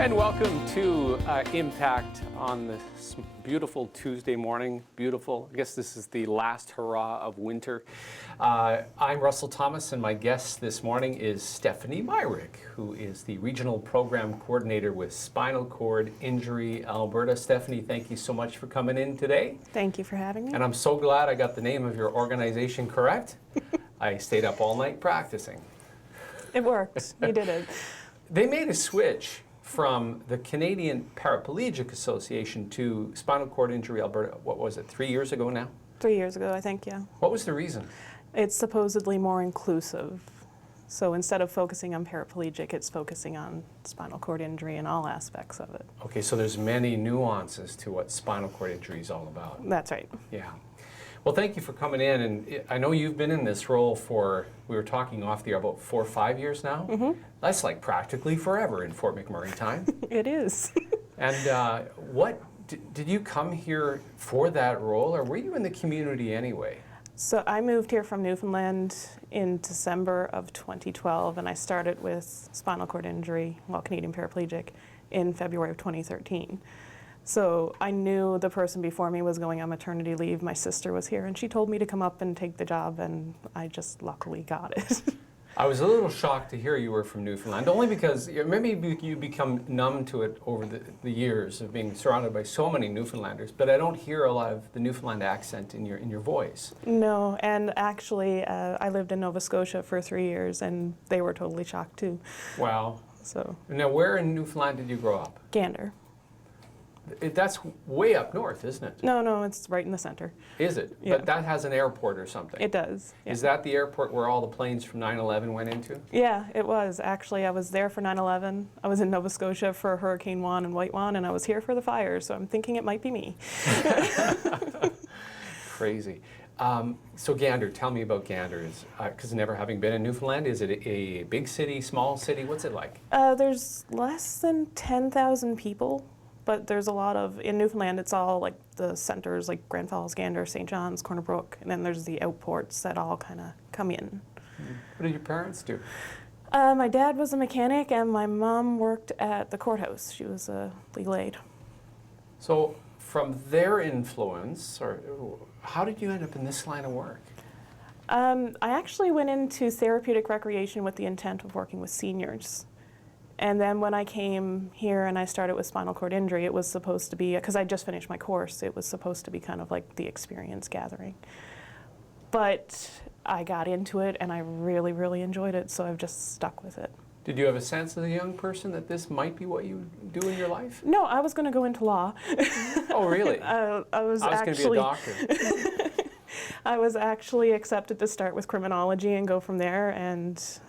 And welcome to Impact on this beautiful Tuesday morning. Beautiful. I guess this is the last hurrah of winter. I'm Russell Thomas, and my guest this morning is Stephanie Myrick, who is the Regional Program Coordinator with Spinal Cord Injury Alberta. Stephanie, thank you so much for coming in today. Thank you for having me. And I'm so glad I got the name of your organization correct. I stayed up all night practicing. It worked. You did it. They made a switch from the Canadian Paraplegic Association to Spinal Cord Injury Alberta, what was it, 3 years ago now? 3 years ago, I think, yeah. What was the reason? It's supposedly more inclusive. So instead of focusing on paraplegic, it's focusing on spinal cord injury and all aspects of it. Okay, so there's many nuances to what spinal cord injury is all about. That's right. Yeah. Well, thank you for coming in, and I know you've been in this role for, we were talking off the air, about 4 or 5 years now. Mm-hmm. That's like practically forever in Fort McMurray time. It is. And what, did you come here for that role, or were you in the community anyway? So I moved here from Newfoundland in December of 2012, and I started with spinal cord injury, well, Canadian paraplegic, in February of 2013. So I knew the person before me was going on maternity leave. My sister was here, and she told me to come up and take the job, and I just luckily got it. I was a little shocked to hear you were from Newfoundland, only because maybe you become numb to it over the years of being surrounded by so many Newfoundlanders, but I don't hear a lot of the Newfoundland accent in your voice. No, and actually I lived in Nova Scotia for 3 years, and they were totally shocked too. Wow. So. Now, where in Newfoundland did you grow up? Gander. That's way up north, isn't it? No, it's right in the center. Is it? Yeah. But that has an airport or something. It does. Yeah. Is that the airport where all the planes from 9/11 went into? Yeah, it was. Actually, I was there for 9/11. I was in Nova Scotia for Hurricane Juan and White Juan, and I was here for the fires, so I'm thinking it might be me. Crazy. So Gander, tell me about Gander. Because never having been in Newfoundland, is it a big city, small city? What's it like? There's less than 10,000 people. But there's a lot of, in Newfoundland, it's all like the centers like Grand Falls, Gander, St. John's, Corner Brook, and then there's the outports that all kind of come in. What did your parents do? My dad was a mechanic, and my mom worked at the courthouse. She was a legal aid. So from their influence, or how did you end up in this line of work? I actually went into therapeutic recreation with the intent of working with seniors. And then when I came here and I started with spinal cord injury, it was supposed to be, because I just finished my course, it was supposed to be kind of like the experience gathering. But I got into it and I really, really enjoyed it, so I've just stuck with it. Did you have a sense as a young person that this might be what you do in your life? No, I was going to go into law. Oh, really? I was going to be a doctor. I was actually accepted to start with criminology and go from there, and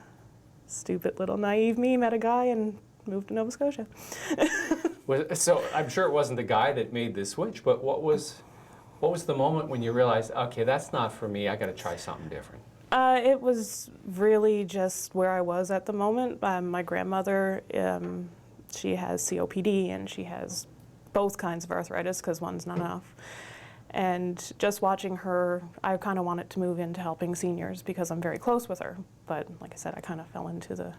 stupid little naive me met a guy and moved to Nova Scotia. So I'm sure it wasn't the guy that made the switch, but what was the moment when you realized, okay, that's not for me, I got to try something different? It was really just where I was at the moment. My grandmother, she has COPD, and she has both kinds of arthritis because one's not enough. And just watching her, I kind of wanted to move into helping seniors because I'm very close with her. But like I said, I kind of fell into the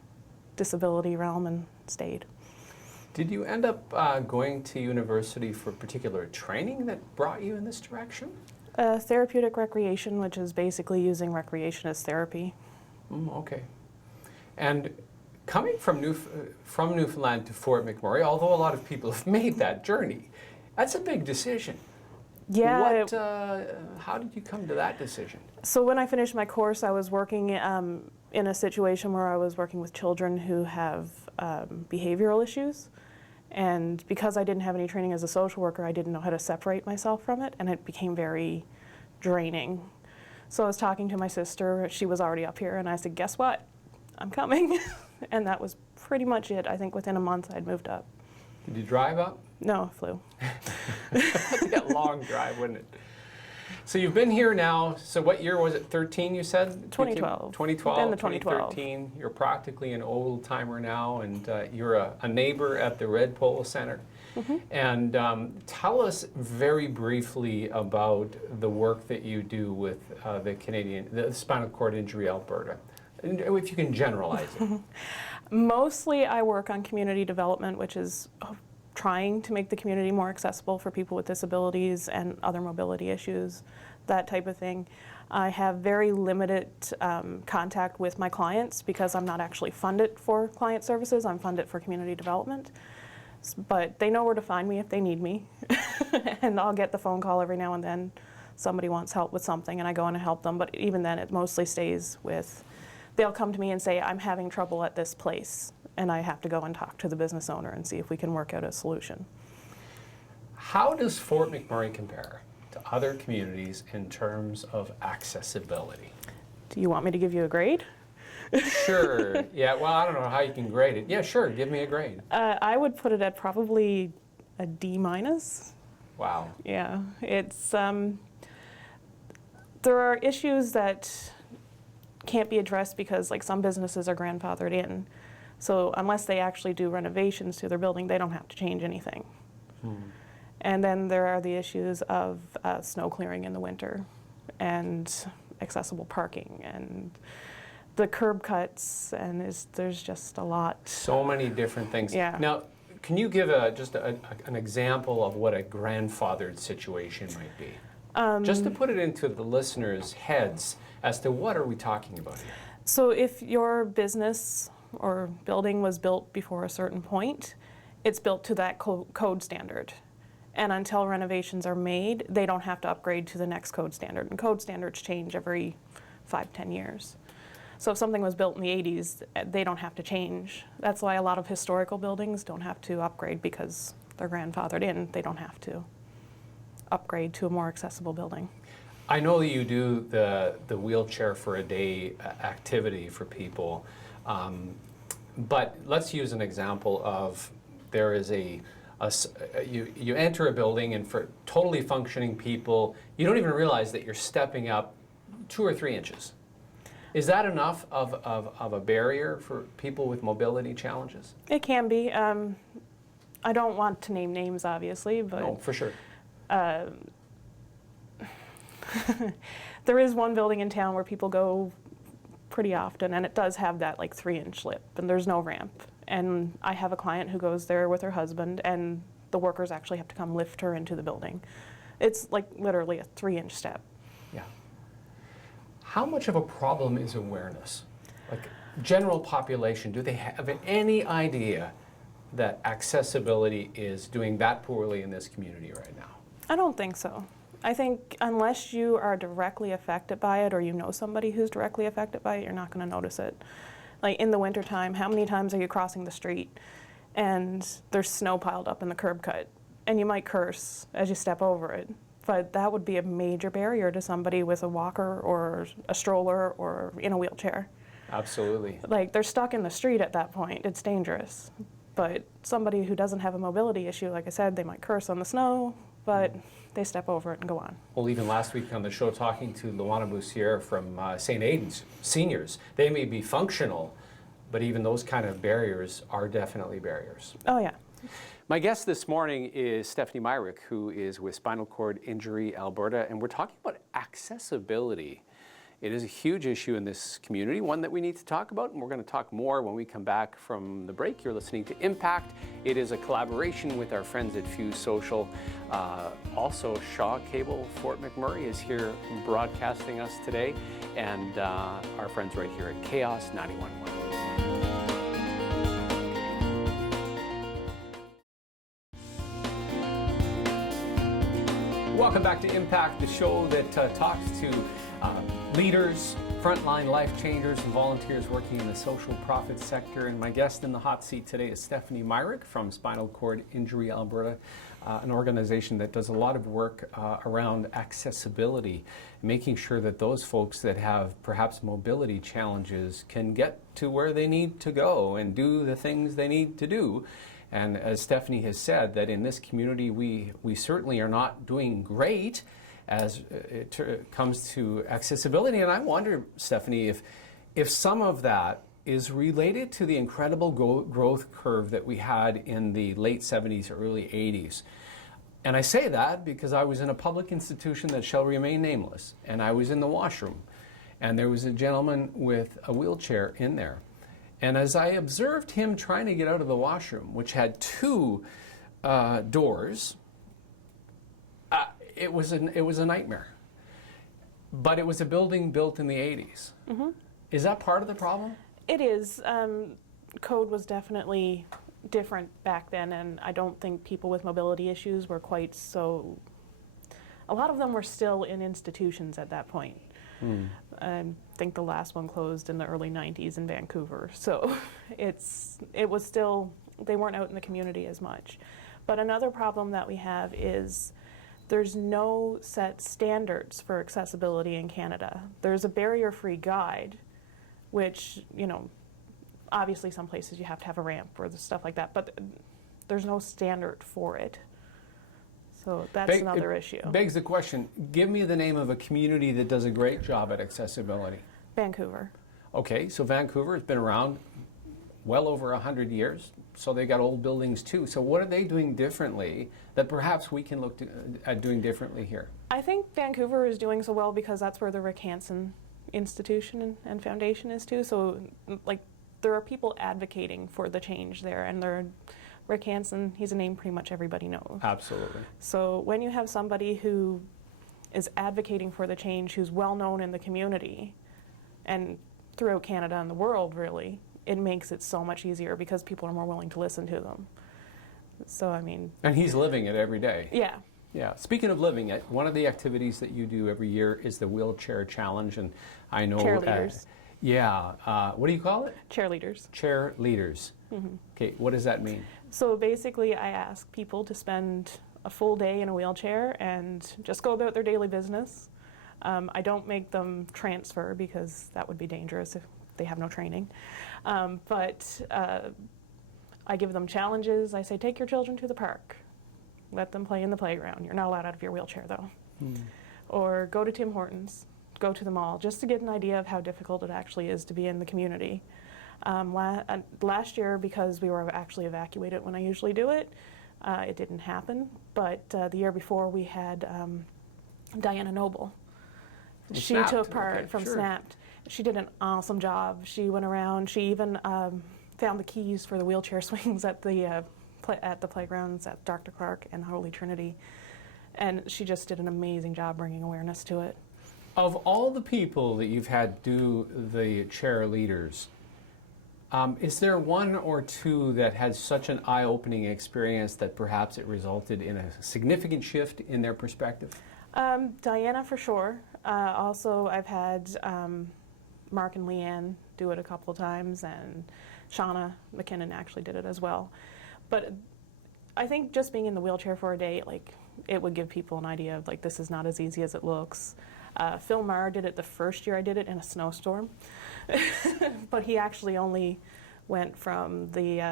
disability realm and stayed. Did you end up going to university for particular training that brought you in this direction? Therapeutic recreation, which is basically using recreation as therapy. Okay. And coming from Newfoundland to Fort McMurray, although a lot of people have made that journey, that's a big decision. Yeah. How did you come to that decision? So when I finished my course, I was working in a situation where I was working with children who have behavioral issues. And because I didn't have any training as a social worker, I didn't know how to separate myself from it, and it became very draining. So I was talking to my sister, she was already up here, and I said, guess what? I'm coming. And that was pretty much it. I think within a month I'd moved up. Did you drive up? No, I flew. That's a long drive, wouldn't it? So you've been here now, so what year was it, 13 you said? 2012. 2012, Then the 2012. 2013. You're practically an old timer now, and you're a neighbor at the Red Polo Center. Mm-hmm. And tell us very briefly about the work that you do with the Spinal Cord Injury Alberta. If you can generalize it. Mostly I work on community development, which is trying to make the community more accessible for people with disabilities and other mobility issues, that type of thing. I have very limited contact with my clients because I'm not actually funded for client services. I'm funded for community development. But they know where to find me if they need me. And I'll get the phone call every now and then. Somebody wants help with something and I go in and help them. But even then, it mostly stays with, they'll come to me and say, I'm having trouble at this place. And I have to go and talk to the business owner and see if we can work out a solution. How does Fort McMurray compare to other communities in terms of accessibility? Do you want me to give you a grade? Sure. Yeah, well, I don't know how you can grade it. Yeah, sure, give me a grade. I would put it at probably a D minus. Wow. Yeah, it's, there are issues that can't be addressed because like some businesses are grandfathered in. So unless they actually do renovations to their building, they don't have to change anything. And then there are the issues of snow clearing in the winter and accessible parking and the curb cuts, and there's just a lot. So many different things. Yeah. Now, can you give just an example of what a grandfathered situation might be? Just to put it into the listeners' heads as to what are we talking about here? So if your business or building was built before a certain point, it's built to that code standard. And until renovations are made, they don't have to upgrade to the next code standard. And code standards change every 5-10 years. So if something was built in the 80s, they don't have to change. That's why a lot of historical buildings don't have to upgrade because they're grandfathered in. They don't have to upgrade to a more accessible building. I know that you do the wheelchair for a day activity for people, but let's use an example of there is you enter a building and for totally functioning people, you don't even realize that you're stepping up 2 or 3 inches. Is that enough of a barrier for people with mobility challenges? It can be. I don't want to name names, obviously, but No, for sure. There is one building in town where people go pretty often, and it does have that like 3-inch lip, and there's no ramp. And I have a client who goes there with her husband, and the workers actually have to come lift her into the building. It's like literally a 3-inch step. Yeah. How much of a problem is awareness? Like general population, do they have any idea that accessibility is doing that poorly in this community right now? I don't think so. I think unless you are directly affected by it or you know somebody who's directly affected by it, you're not going to notice it. Like in the wintertime, how many times are you crossing the street and there's snow piled up in the curb cut and you might curse as you step over it, but that would be a major barrier to somebody with a walker or a stroller or in a wheelchair. Absolutely. Like they're stuck in the street at that point. It's dangerous. But somebody who doesn't have a mobility issue, like I said, they might curse on the snow, but they step over it and go on. Well, even last week on the show, talking to Luana Bussiere from St. Aidan's seniors, they may be functional, but even those kind of barriers are definitely barriers. Oh, yeah. My guest this morning is Stephanie Myrick, who is with Spinal Cord Injury Alberta, and we're talking about accessibility. It is a huge issue in this community, one that we need to talk about, and we're going to talk more when we come back from the break. You're listening to Impact. It is a collaboration with our friends at Fuse Social. Also, Shaw Cable Fort McMurray is here broadcasting us today, and our friends right here at KAOS 91.1. Welcome back to Impact, the show that talks to leaders, frontline life changers, and volunteers working in the social profit sector. And my guest in the hot seat today is Stephanie Myrick from Spinal Cord Injury Alberta, an organization that does a lot of work around accessibility, making sure that those folks that have perhaps mobility challenges can get to where they need to go and do the things they need to do. And as Stephanie has said, that in this community we certainly are not doing great as it comes to accessibility. And I wonder, Stephanie, if some of that is related to the incredible growth curve that we had in the late 70s, early 80s. And I say that because I was in a public institution that shall remain nameless, and I was in the washroom. and there was a gentleman with a wheelchair in there. And as I observed him trying to get out of the washroom, which had two doors, it was a nightmare. But it was a building built in the 80s. Mm-hmm. Is that part of the problem? It is. Code was definitely different back then, and I don't think people with mobility issues were quite so. A lot of them were still in institutions at that point. I think the last one closed in the early 90s in Vancouver. So it was still, they weren't out in the community as much. But another problem that we have is there's no set standards for accessibility in Canada. There's a barrier-free guide, which, you know, obviously some places you have to have a ramp or stuff like that, but there's no standard for it. So that's another issue. Begs the question, give me the name of a community that does a great job at accessibility. Vancouver. Okay, so Vancouver has been around well over 100 years, so they got old buildings too. So what are they doing differently that perhaps we can look at doing differently here? I think Vancouver is doing so well because that's where the Rick Hansen Institution and Foundation is too. So like there are people advocating for the change there, and Rick Hansen, he's a name pretty much everybody knows. Absolutely. So when you have somebody who is advocating for the change, who's well known in the community and throughout Canada and the world really, it makes it so much easier because people are more willing to listen to them. So I mean. And he's living it every day. Yeah. Yeah. Speaking of living it, one of the activities that you do every year is the wheelchair challenge, and I know. Cheerleaders. What do you call it? Cheerleaders. Cheerleaders. Mm-hmm. Okay. What does that mean? So basically, I ask people to spend a full day in a wheelchair and just go about their daily business. I don't make them transfer because that would be dangerous if they have no training. But I give them challenges. I say, take your children to the park. Let them play in the playground. You're not allowed out of your wheelchair, though. Or go to Tim Hortons, go to the mall, just to get an idea of how difficult it actually is to be in the community. Last year, because we were actually evacuated when I usually do it, it didn't happen. But the year before, we had Diana Noble. She took part from Snapped. She did an awesome job. She went around. She even found the keys for the wheelchair swings at the playgrounds at Dr. Clark and Holy Trinity. And she just did an amazing job bringing awareness to it. Of all the people that you've had do the cheerleaders, is there one or two that had such an eye-opening experience that perhaps it resulted in a significant shift in their perspective? Diana, for sure. Also, I've had Mark and Leanne do it a couple of times, and Shauna McKinnon actually did it as well. But I think just being in the wheelchair for a day, like, it would give people an idea of, like, this is not as easy as it looks. Phil Maher did it the first year I did it in a snowstorm. But he actually only went from the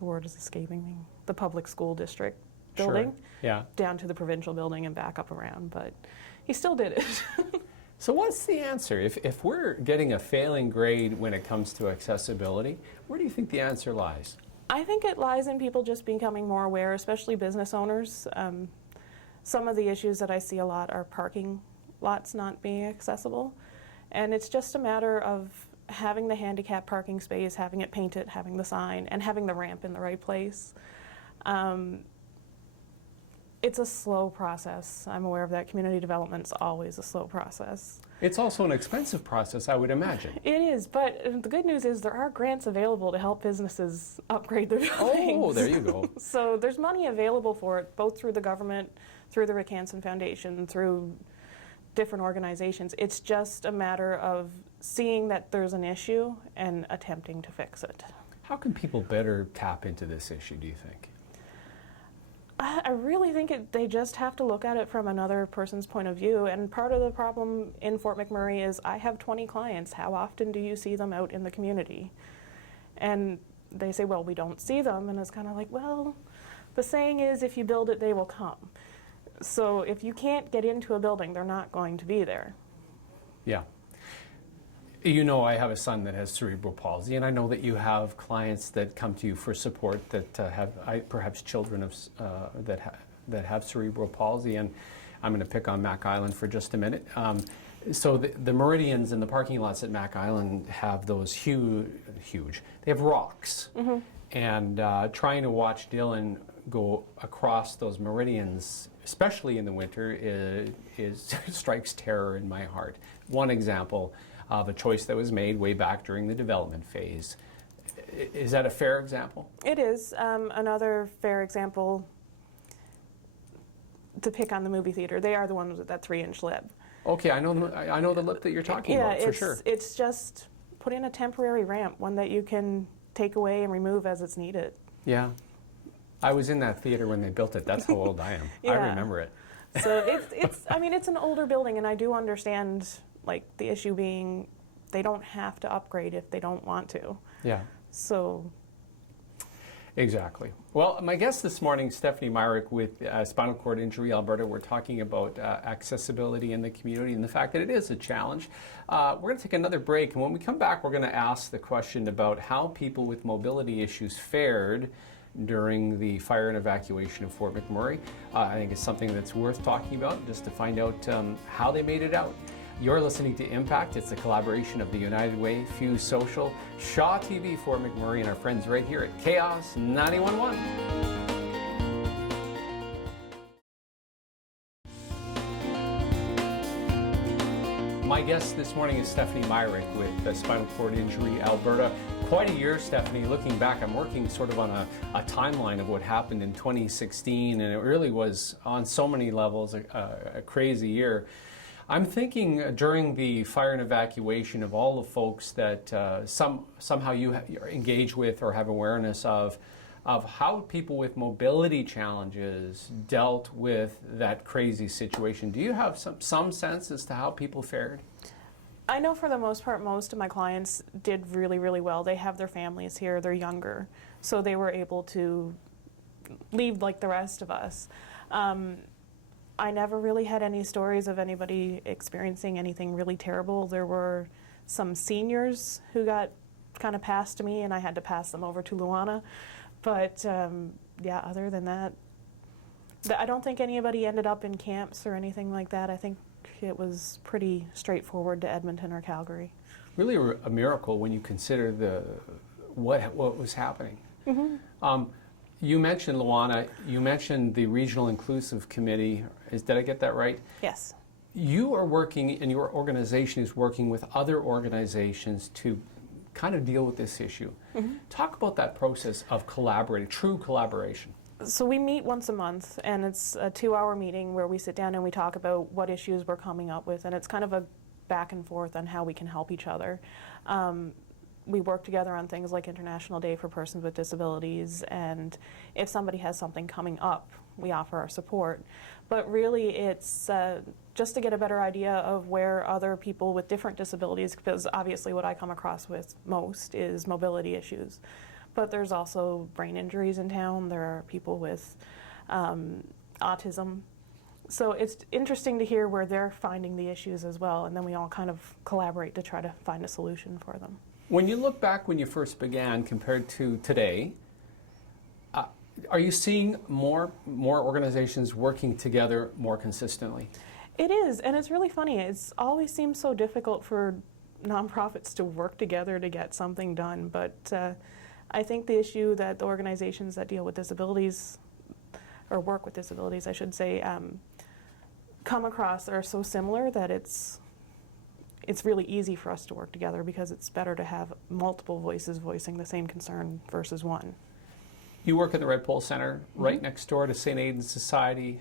word is escaping me, the public school district building, down to the provincial building and back up around, but he still did it. So what's the answer? If we're getting a failing grade when it comes to accessibility, where do you think the answer lies? I think it lies in people just becoming more aware, especially business owners. Some of the issues that I see a lot are parking lots not being accessible. And it's just a matter of having the handicap parking space, having it painted, having the sign, and having the ramp in the right place. It's a slow process. I'm aware of that. Community development's always a slow process. It's also an expensive process, I would imagine. It is, but the good news is there are grants available to help businesses upgrade their buildings. Oh, there you go. So there's money available for it, both through the government, through the Rick Hansen Foundation, through different organizations. It's just a matter of seeing that there's an issue and attempting to fix it. How can people better tap into this issue, do you think? I really think they just have to look at it from another person's point of view. And part of the problem in Fort McMurray is I have 20 clients. How often do you see them out in the community? And they say, well, we don't see them. And it's kind of like, well, the saying is, if you build it, they will come. So if you can't get into a building, they're not going to be there. Yeah. You know, I have a son that has cerebral palsy, and I know that you have clients that come to you for support that have perhaps children of, that have cerebral palsy. And I'm going to pick on Mac Island for just a minute. So the meridians in the parking lots at Mac Island have those huge. They have rocks, and trying to watch Dylan go across those meridians, especially in the winter, is strikes terror in my heart. One example of a choice that was made way back during the development phase. Is that a fair example? It is. Another fair example, to pick on the movie theater, they are the ones with that 3-inch lip. Okay, I know the lip that you're talking about, for sure. It's just put in a temporary ramp, one that you can take away and remove as it's needed. Yeah. I was in that theater when they built it. That's how old I am. I remember it. So it's an older building, and I do understand, like, the issue being they don't have to upgrade if they don't want to. Yeah. So. Exactly. Well, my guest this morning, Stephanie Myrick with Spinal Cord Injury Alberta. We're talking about accessibility in the community and the fact that it is a challenge. We're going to take another break, and when we come back, we're going to ask the question about how people with mobility issues fared during the fire and evacuation of Fort McMurray. I think it's something that's worth talking about, just to find out how they made it out. You're listening to Impact. It's a collaboration of the United Way, Fuse Social, Shaw TV, Fort McMurray, and our friends right here at KAOS 91.1. My guest this morning is Stephanie Myrick with Spinal Cord Injury Alberta. Quite a year, Stephanie. Looking back, I'm working sort of on a timeline of what happened in 2016, and it really was, on so many levels, a crazy year. I'm thinking during the fire and evacuation of all the folks that somehow you engage with or have awareness of how people with mobility challenges dealt with that crazy situation. Do you have some sense as to how people fared? I know for the most part, most of my clients did really, really well. They have their families here, they're younger, so they were able to leave like the rest of us. I never really had any stories of anybody experiencing anything really terrible. There were some seniors who got kind of passed to me, and I had to pass them over to Luana. But yeah, other than that, I don't think anybody ended up in camps or anything like that. I think it was pretty straightforward to Edmonton or Calgary. Really a miracle when you consider what was happening. Mm-hmm. You mentioned, Luana, you mentioned the Regional Inclusive Committee. Did I get that right? Yes. You are working, and your organization is working with other organizations to kind of deal with this issue. Mm-hmm. Talk about that process of collaborating, true collaboration. So we meet once a month, and it's a 2-hour meeting where we sit down and we talk about what issues we're coming up with, and it's kind of a back and forth on how we can help each other. We work together on things like International Day for Persons with Disabilities, and if somebody has something coming up, we offer our support. But really it's just to get a better idea of where other people with different disabilities, because obviously what I come across with most is mobility issues. But there's also brain injuries in town, there are people with autism. So it's interesting to hear where they're finding the issues as well, and then we all kind of collaborate to try to find a solution for them. When you look back when you first began compared to today, are you seeing more organizations working together more consistently? It is, and it's really funny. It's always seemed so difficult for nonprofits to work together to get something done, but I think the issue that the organizations that deal with disabilities, or work with disabilities, I should say, come across are so similar that it's really easy for us to work together, because it's better to have multiple voices voicing the same concern versus one. You work at the Red Pole Center, right next door to St. Aidan's Society.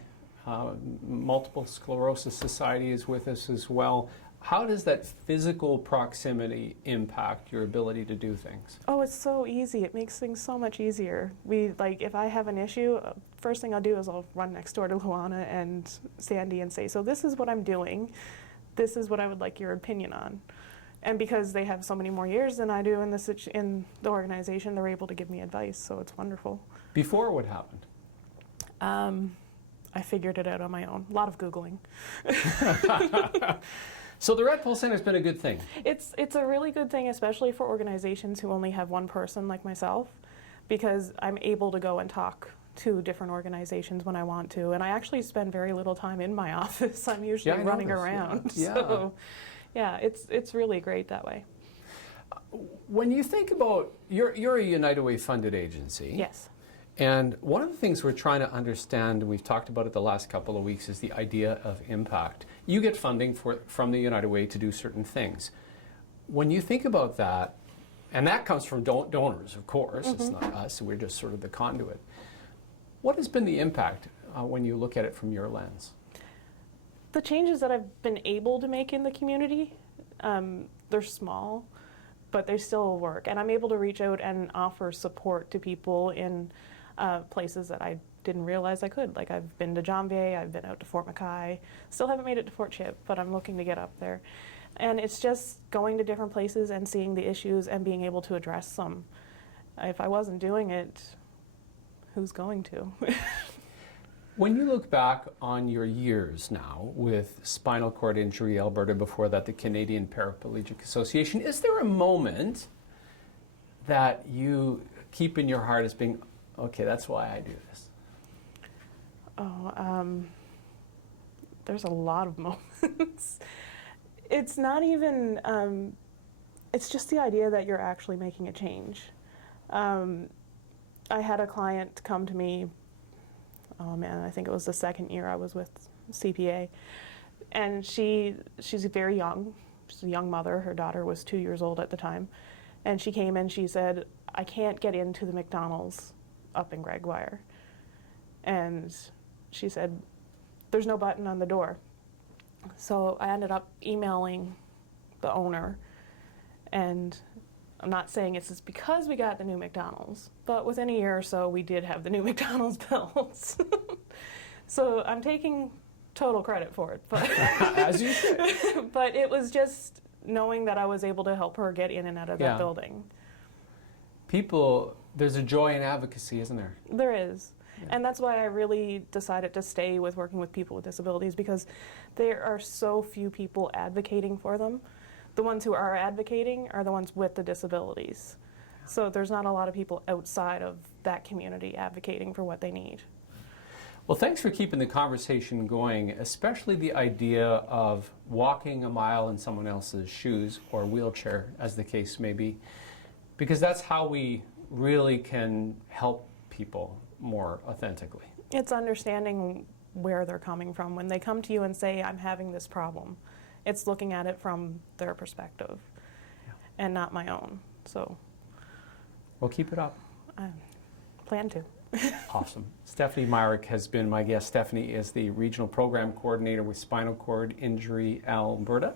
Multiple Sclerosis Society is with us as well. How does that physical proximity impact your ability to do things? Oh, it's so easy. It makes things so much easier. If I have an issue, first thing I'll do is I'll run next door to Luana and Sandy and say, so this is what I'm doing. This is what I would like your opinion on. And because they have so many more years than I do in the organization, they're able to give me advice, so it's wonderful. Before, what happened? I figured it out on my own. A lot of Googling. So the Red Pole Center has been a good thing. It's a really good thing, especially for organizations who only have one person like myself, because I'm able to go and talk to different organizations when I want to. And I actually spend very little time in my office. I'm usually I running noticed, around. Yeah. So yeah, it's really great that way. When you think about, you're a United Way funded agency. Yes. And one of the things we're trying to understand, and we've talked about it the last couple of weeks, is the idea of impact. You get funding from the United Way to do certain things. When you think about that, and that comes from donors, of course, it's not us, we're just sort of the conduit. What has been the impact when you look at it from your lens? The changes that I've been able to make in the community, they're small, but they still work. And I'm able to reach out and offer support to people in places that I didn't realize I could. Like I've been to Janvier, I've been out to Fort McKay, still haven't made it to Fort Chip, but I'm looking to get up there. And it's just going to different places and seeing the issues and being able to address them. If I wasn't doing it, who's going to? When you look back on your years now with Spinal Cord Injury Alberta, before that the Canadian Paraplegic Association, is there a moment that you keep in your heart as being, okay, that's why I do this? Oh, there's a lot of moments. It's not even, it's just the idea that you're actually making a change. I had a client come to me, oh man, I think it was the second year I was with CPA, and she's very young. She's a young mother. Her daughter was 2 years old at the time. And she came and she said, I can't get into the McDonald's up in Gregoire. And she said, there's no button on the door. So I ended up emailing the owner, and I'm not saying it's just because we got the new McDonald's, but within a year or so we did have the new McDonald's built. So I'm taking total credit for it, but As you should. but it was just knowing that I was able to help her get in and out of that building. People, there's a joy in advocacy, isn't there? There is. And that's why I really decided to stay with working with people with disabilities, because there are so few people advocating for them. The ones who are advocating are the ones with the disabilities. So there's not a lot of people outside of that community advocating for what they need. Well, thanks for keeping the conversation going, especially the idea of walking a mile in someone else's shoes or wheelchair, as the case may be, because that's how we really can help people more authentically. It's understanding where they're coming from. When they come to you and say, I'm having this problem, it's looking at it from their perspective and not my own. So, Well, keep it up. I plan to. Awesome. Stephanie Myrick has been my guest. Stephanie is the Regional Program Coordinator with Spinal Cord Injury Alberta.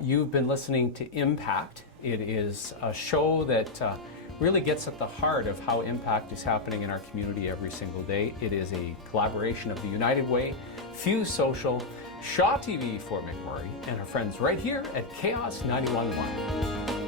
You've been listening to Impact. It is a show that really gets at the heart of how impact is happening in our community every single day. It is a collaboration of the United Way, Fuse Social, Shaw TV for McMurray, and our friends right here at KAOS 91.1.